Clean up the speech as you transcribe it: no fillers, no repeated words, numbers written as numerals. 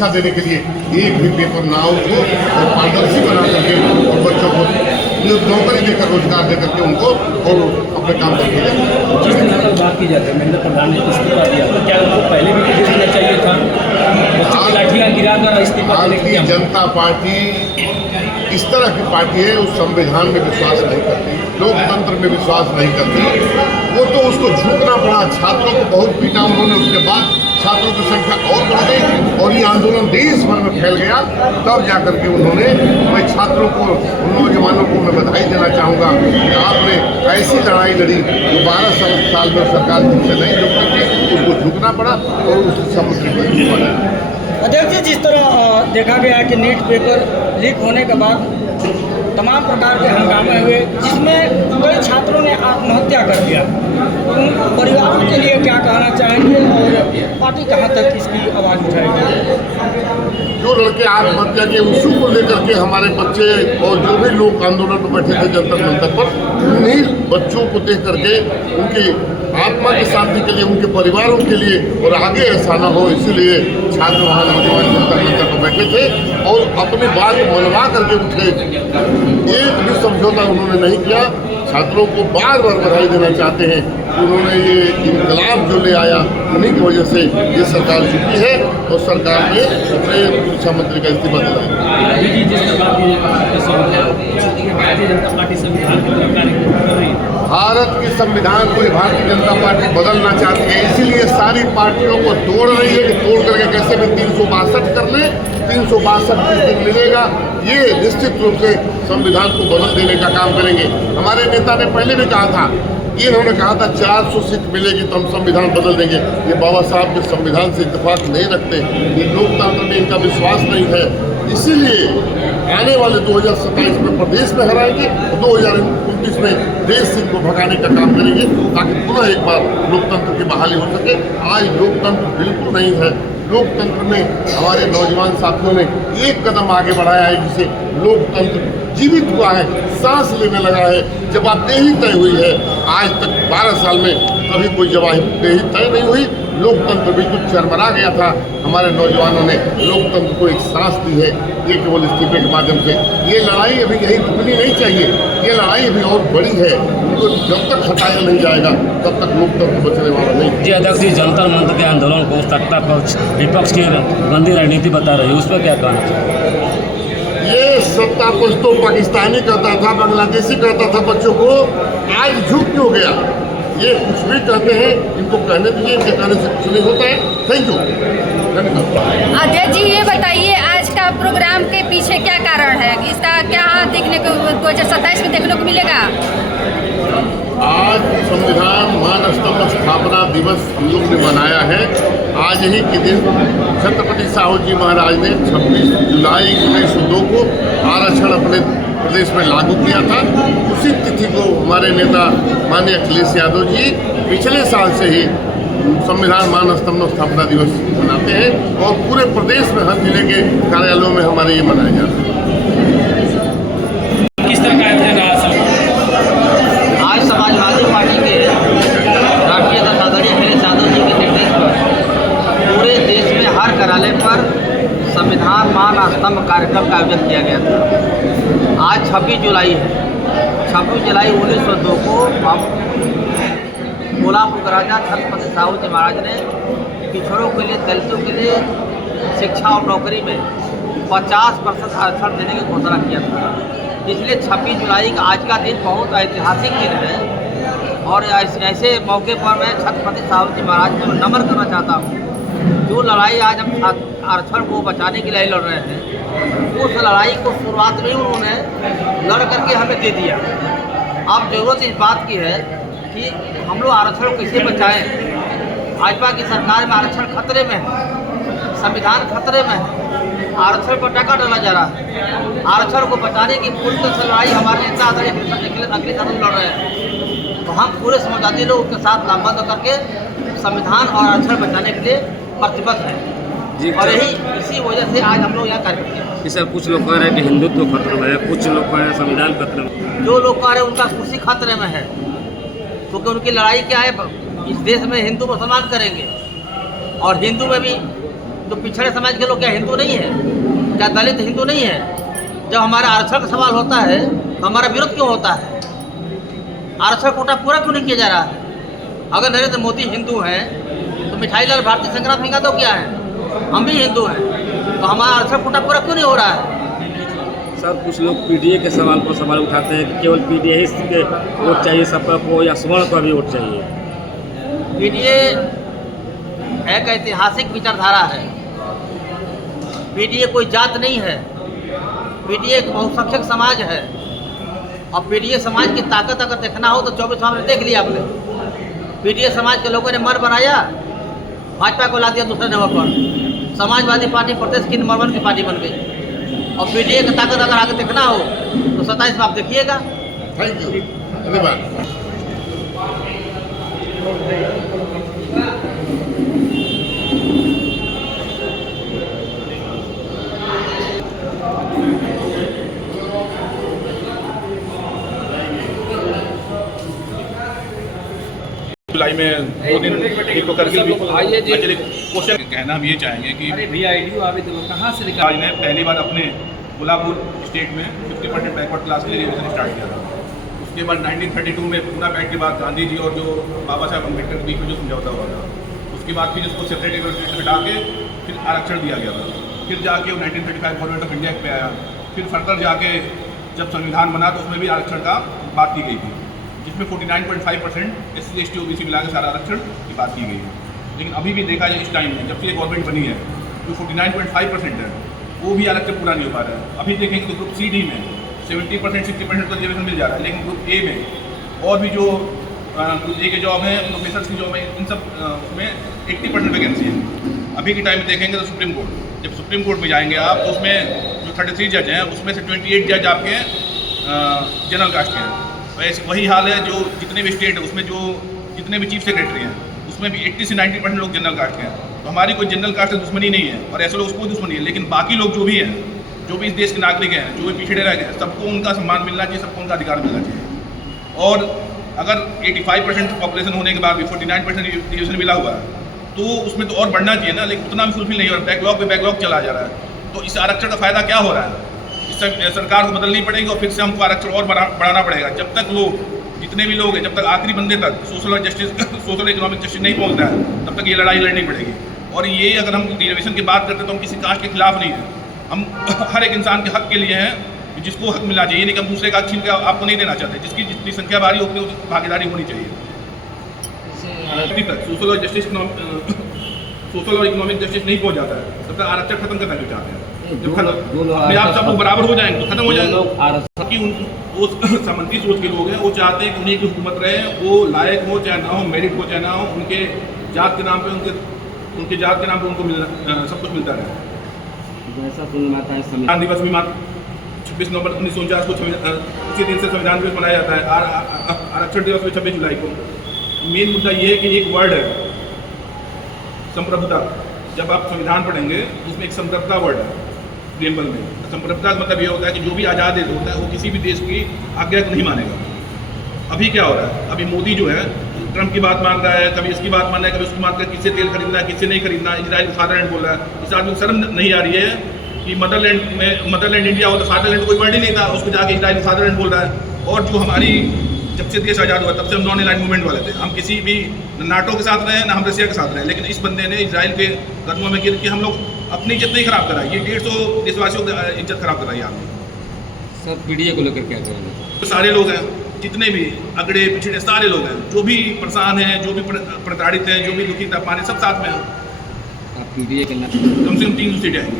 शिक्षा देने के लिए एक भी पेपर ना हो और पारदर्शी बना करके और बच्चों को नौकरी देकर, रोजगार देकर के उनको और अपने काम पर भेजें। जिस दिन कल बात की जाती है महेंद्र प्रधान ने इस्तीफा दिया, तो क्या उनको पहले भी दे देना चाहिए था? बच्चों की लाठियाँ गिराकर इस्तीफा देने के लिए भारतीय जनता पार्टी इस तरह की पार्टी है, उस संविधान में विश्वास नहीं करती, लोकतंत्र में विश्वास नहीं करती। वो तो उसको झुकना पड़ा, छात्रों को बहुत पीटा उन्होंने, उसके बाद छात्रों की संख्या और बढ़ गई और ये आंदोलन देश भर में फैल गया। तब जाकर के उन्होंने, मैं छात्रों को, उन नौजवानों को मैं बधाई देना चाहूँगा कि आपने ऐसी लड़ाई लड़ी जो 12 साल में सरकार जिनसे नहीं झुकती थी, उसको झुकना पड़ा और उस समस्या को झुकना। अध्यक्ष जी, जिस तरह देखा गया है कि नीट पेपर लीक होने के बाद तमाम प्रकार के हंगामे हुए, जिसमें कई छात्रों ने आत्महत्या कर दिया, उन परिवारों के लिए क्या कहना चाहेंगे और पार्टी कहाँ तक इसकी आवाज़ उठाएगी? जो लड़के आत्महत्या के इशू को लेकर के हमारे बच्चे और जो भी लोग आंदोलन में बैठे थे जंतर मंतर पर, उन्हीं बच्चों को देख करके उनकी आत्मा की शांति के लिए, उनके परिवारों के लिए और आगे ऐसा ना हो, इसीलिए छात्र वहाँ नौजवान जंतर मंतर पर बैठे थे और अपनी बात मनवा करके उठे। एक भी समझौता उन्होंने नहीं किया। छात्रों को बार बार बधाई देना चाहते हैं कि उन्होंने ये इनकलाब जो ले आया, उन्हीं की वजह से ये सरकार झुकी है और सरकार ने अपने शिक्षा मंत्री का इस्तीफा दिलाया। भारत की संविधान को भारतीय जनता पार्टी बदलना चाहती है, इसीलिए सारी पार्टियों को तोड़ रही है कि तोड़ करके कैसे भी 362 कर ले, 362 किस दिन मिलेगा, ये निश्चित रूप से संविधान को बदल देने का काम करेंगे। हमारे नेता ने पहले भी कहा था, ये उन्होंने कहा था 400 सीट मिलेगी तो हम संविधान बदल देंगे। ये बाबा साहब के संविधान से इत्तेफाक नहीं रखते, ये लोकतंत्र में इनका विश्वास नहीं है। इसीलिए आने वाले 2027 में प्रदेश में हराएंगे और 2029 में देश से इनको भगाने का काम करेंगे ताकि पुनः एक बार लोकतंत्र की बहाली हो सके। आज लोकतंत्र बिल्कुल नहीं है। लोकतंत्र में हमारे नौजवान साथियों ने एक कदम आगे बढ़ाया है, जिसे लोकतंत्र जीवित हुआ है, सांस लेने लगा है, जवाबदेही तय हुई है। आज तक 12 साल में कभी कोई जवाबदेही तय नहीं हुई। लोकतंत्र बिल्कुल चरमरा गया था। हमारे नौजवानों ने लोकतंत्र को एक सांस दी है, ये केवल इस्तीफे के माध्यम से। ये लड़ाई अभी यही रुकनी नहीं चाहिए, ये लड़ाई अभी और बड़ी है। उनको जब तक हटाया नहीं जाएगा तब तक लोकतंत्र बचने वाला नहीं। जी अध्यक्ष जी, जंतर मंतर के आंदोलन को सत्ता पक्ष विपक्ष की गंदी रणनीति बता रही है, उस पर क्या कहना चाहिए? ये सत्ता कुछ तो पाकिस्तानी कहता था, बांग्लादेशी कहता था बच्चों को, आज झुक क्यों गया? ये कुछ भी कहते हैं, इनको कहने दीजिए, इनके कहने से कुछ नहीं होता है। Thank you. अध्यक्ष जी, ये बताइए आज का प्रोग्राम के पीछे क्या कारण है? इसका क्या देखने को 2027 में देखने को मिलेगा? आज संविधान महान स्तंभ स्थापना दिवस हम लोग ने मनाया है। आज ही के दिन छत्रपति साहू जी महाराज ने 26 जुलाई 1902 को आरक्षण अपने प्रदेश में लागू किया था। उसी तिथि को हमारे नेता माननीय अखिलेश यादव जी पिछले साल से ही संविधान महान स्तंभ स्थापना दिवस मनाते हैं और पूरे प्रदेश में हर जिले के कार्यालयों में हमारे ये मनाया जाता है। किस तरह का आयोजन रहा सर? आज समाजवादी पार्टी के राष्ट्रीय अध्यक्ष आदरणीय अखिलेश यादव जी के निर्देश पर पूरे देश में हर कार्यालय पर संविधान महान स्तंभ कार्यक्रम का आयोजन किया गया था। आज 26 जुलाई है। 26 जुलाई 1902 को हम कोल्हापुर के राजा छत्रपति साहू जी महाराज ने पिछड़ों के लिए, दलितों के लिए शिक्षा और नौकरी में 50% आरक्षण देने की घोषणा किया था। इसलिए 26 जुलाई का आज का दिन बहुत ऐतिहासिक दिन है और ऐसे मौके पर मैं छत्रपति साहू जी महाराज को नमन करना चाहता हूँ। जो लड़ाई आज हम आरक्षण को बचाने के लिए लड़ रहे हैं, उस लड़ाई को शुरुआत में उन्होंने लड़ करके हमें दे दिया। अब जरूरत इस बात की है कि हम लोग आरक्षण को कैसे बचाएं। भाजपा की सरकार में आरक्षण खतरे में है, संविधान खतरे में है, आरक्षण पर टका डाला जा रहा है। आरक्षण को बचाने की पूरी तरह से लड़ाई हमारे नेता अखिलेश यादव लड़ रहे हैं। तो हम पूरे समाजवादी लोग के साथ लामबंद करके संविधान और आरक्षण बचाने के लिए प्रतिबद्ध है और यही इसी वजह से आज हम लोग यहाँ कार्य करते हैं। सर, कुछ लोग कह रहे हैं कि हिंदुत्व खतरे में है, कुछ लोग कह रहे हैं संविधान खतरे में। जो लोग कह रहे हैं उनका कुर्सी खतरे में है, क्योंकि उनकी लड़ाई क्या है, इस देश में हिंदू मुसलमान करेंगे और हिंदू में भी तो पिछड़े समाज के लोग क्या हिंदू नहीं है? क्या दलित हिंदू नहीं है? जब हमारा आरक्षण का सवाल होता है तो हमारा विरोध क्यों होता है? आरक्षण कोटा पूरा क्यों नहीं किया जा रहा है? अगर नरेंद्र मोदी हिंदू हैं तो मिठाई लाल भारतीय संग्राम सिंह तो क्या है? हम भी हिंदू हैं, तो हमारा आरक्षण कोटा पूरा क्यों नहीं हो रहा है? सर कुछ लोग पीडीए के सवाल पर सवाल उठाते हैं कि केवल पीडीए ही के वोट चाहिए सबका को, या स्वर्ण का भी वोट चाहिए। पीडीए एक ऐतिहासिक विचारधारा है। पीडीए कोई जात नहीं है। पीडीए एक बहुसंख्यक समाज है, और पीडीए समाज की ताकत अगर देखना हो तो 24 साल में देख लिया आपने। पीडीए समाज के लोगों ने मन बनाया, भाजपा को ला दिया दूसरे नंबर पर, समाजवादी पार्टी प्रदेश की नंबर 1 की पार्टी बन गई। और पीडीए की ताकत अगर आगे देखना हो तो 27 में आप देखिएगा। थैंक यू, धन्यवाद। जुलाई में 2 दिन एक तो करगिल भी एक्चुअली क्वेश्चन कहना हम ये चाहेंगे कि अरे भैया आईडियो आवेदन कहाँ से आज ने पहली बार अपने कोल्हापुर स्टेट में 50% बैकवर्ड क्लास के लिए रिजर्वेशन स्टार्ट किया था। उसके बाद 1932 में पूना पैक्ट के बाद गांधी जी और जो बाबा साहब अम्बेडकर के बीच में जो समझौता हुआ था, उसके बाद फिर इसको सेपरेट एग्रीमेंट हटा के फिर आरक्षण दिया गया था। फिर जाके 1935 गवर्नमेंट ऑफ इंडिया पे आया। फिर फर्दर जाके जब संविधान बना तो उसमें भी आरक्षण का बात की गई थी, जिसमें 49.5% SC ST OBC मिला के सारा आरक्षण की बात की गई है। लेकिन अभी भी देखा जाए इस टाइम में जब से ये गवर्नमेंट बनी है, जो 49.5% है वो भी आरक्षण पूरा नहीं हो पा रहा है। अभी देखेंगे तो ग्रुप CD में 70% 60% का रिजर्वेशन मिल जा रहा है, लेकिन ग्रुप A में और भी जो ग्रुप A के जॉब हैं, प्रोफेसर की जॉब है, इन सब में 80% वैकेंसी है। अभी के टाइम में देखेंगे तो सुप्रीम कोर्ट, जब सुप्रीम कोर्ट में जाएंगे आप तो उसमें जो 33 जज हैं उसमें से 28 जज आपके जनरल कास्ट के हैं। वैसे वही हाल है जो जितने भी स्टेट है उसमें जो जितने भी चीफ सेक्रेटरी हैं उसमें भी 80 से 90% लोग जनरल कास्ट के हैं। तो हमारी कोई जनरल कास्ट से दुश्मनी नहीं है और ऐसे लोग उसको दुश्मनी है, लेकिन बाकी लोग जो भी हैं, जो भी इस देश के नागरिक हैं, जो भी पिछड़े रह गए, सबको उनका सम्मान मिलना चाहिए, सबको उनका अधिकार मिलना चाहिए। और अगर 85% पॉपुलेशन होने के बाद भी 49% रिजर्वेशन मिला हुआ है तो उसमें तो और बढ़ना चाहिए ना, लेकिन उतना भी फुलफिल नहीं हो रहा, बैकलॉग पे बैकलॉग चला जा रहा है। तो इस आरक्षण का फायदा क्या हो रहा है? इस सरकार को बदलनी पड़ेगी और फिर से हमको आरक्षण और बढ़ाना पड़ेगा। जब तक लोग, जितने भी लोग हैं, जब तक आखिरी बंदे तक सोशल और जस्टिस सोशल इकोनॉमिक जस्टिस नहीं पहुंचता है तब तक ये लड़ाई लड़नी पड़ेगी। और ये अगर हम रिजर्वेशन की बात करते हैं तो हम किसी कास्ट के खिलाफ नहीं है, हम हर एक इंसान के हक के लिए हैं, जिसको हक मिलना चाहिए, नहीं कि हम दूसरे का हक छीन के आपको नहीं देना चाहते। जिसकी जितनी संख्या भारी हो उतनी भागीदारी होनी चाहिए। अभी तक सोशल और जस्टिस सोशल और इकोनॉमिक जस्टिस नहीं पहुंच जाता है तब तक आरक्षण खत्म करना क्यों चाहते हैं? जब आप सब लोग बराबर हो जाएंगे तो खत्म हो जाएगा। कि वो सामंती सोच के लोग हैं, वो चाहते हैं कि उन्हीं की हुकूमत रहे, वो लायक हो चाहे ना हो, मेरिट हो चाहे ना हो, उनके जात के नाम पे उनके जात के नाम पे उनको सब कुछ मिलता रहे। संविधान दिवस भी 26 नवंबर 1949 को उसी दिन से संविधान दिवस मनाया जाता है। आरक्षण दिवस में 26 जुलाई को। मेन मुद्दा ये है कि एक वर्ड है संप्रभुता। जब आप संविधान पढ़ेंगे तो उसमें एक संप्रभुता वर्ड है प्रियम्बल में। संप्रभुता का मतलब ये होता है कि जो भी आज़ाद देश होता है वो किसी भी देश की आज्ञा को नहीं मानेगा। अभी क्या हो रहा है? अभी मोदी जो है ट्रंप की बात मान रहा है, कभी इसकी बात मान रहा है, कभी उसकी बात कर, किससे तेल खरीदना है, किससे नहीं खरीदना। इजराइल फादरलैंड बोल रहा है। इस आदमी को शर्म नहीं आ रही है कि मदरलैंड इंडिया हो तो फादरलैंड कोई वर्ड ही नहीं था, उसको जाके इजराइल फादरलैंड बोल रहा है। और जो हमारी जब से देश आज़ाद हुआ तब से हम नॉन अलाइन्ड मूवमेंट वाले थे। हम किसी भी नाटो के साथ रहे ना हम रसिया के साथ रहे, लेकिन इस बंदे ने इजराइल के कदमों में गिर के हम लोग अपनी इज्जत नहीं खराब कराई, ये 150 देशवासियों की इज्जत खराब कराई आपने। सर पीडीए को लेकर क्या करेंगे? तो सारे लोग हैं, जितने भी अगड़े पिछड़े सारे लोग हैं, जो भी परेशान हैं, जो भी प्रताड़ित हैं, जो भी दुखी तपमाने, सब साथ में हैं। आप पीडीए के कम से कम 300 सीटें आएंगी।